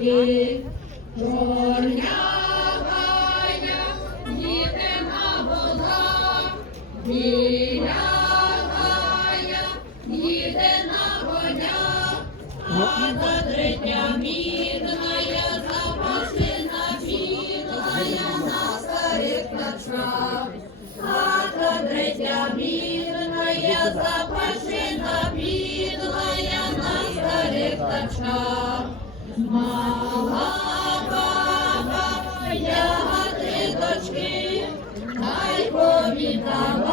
ріки, чорнявая, їдена вода, білявая, їдена воня, а та третя мідная, запашина білая на старих качках. А та третя мідная, запашина білая на старих качках. Мала баба, я три дочки, ай повідала.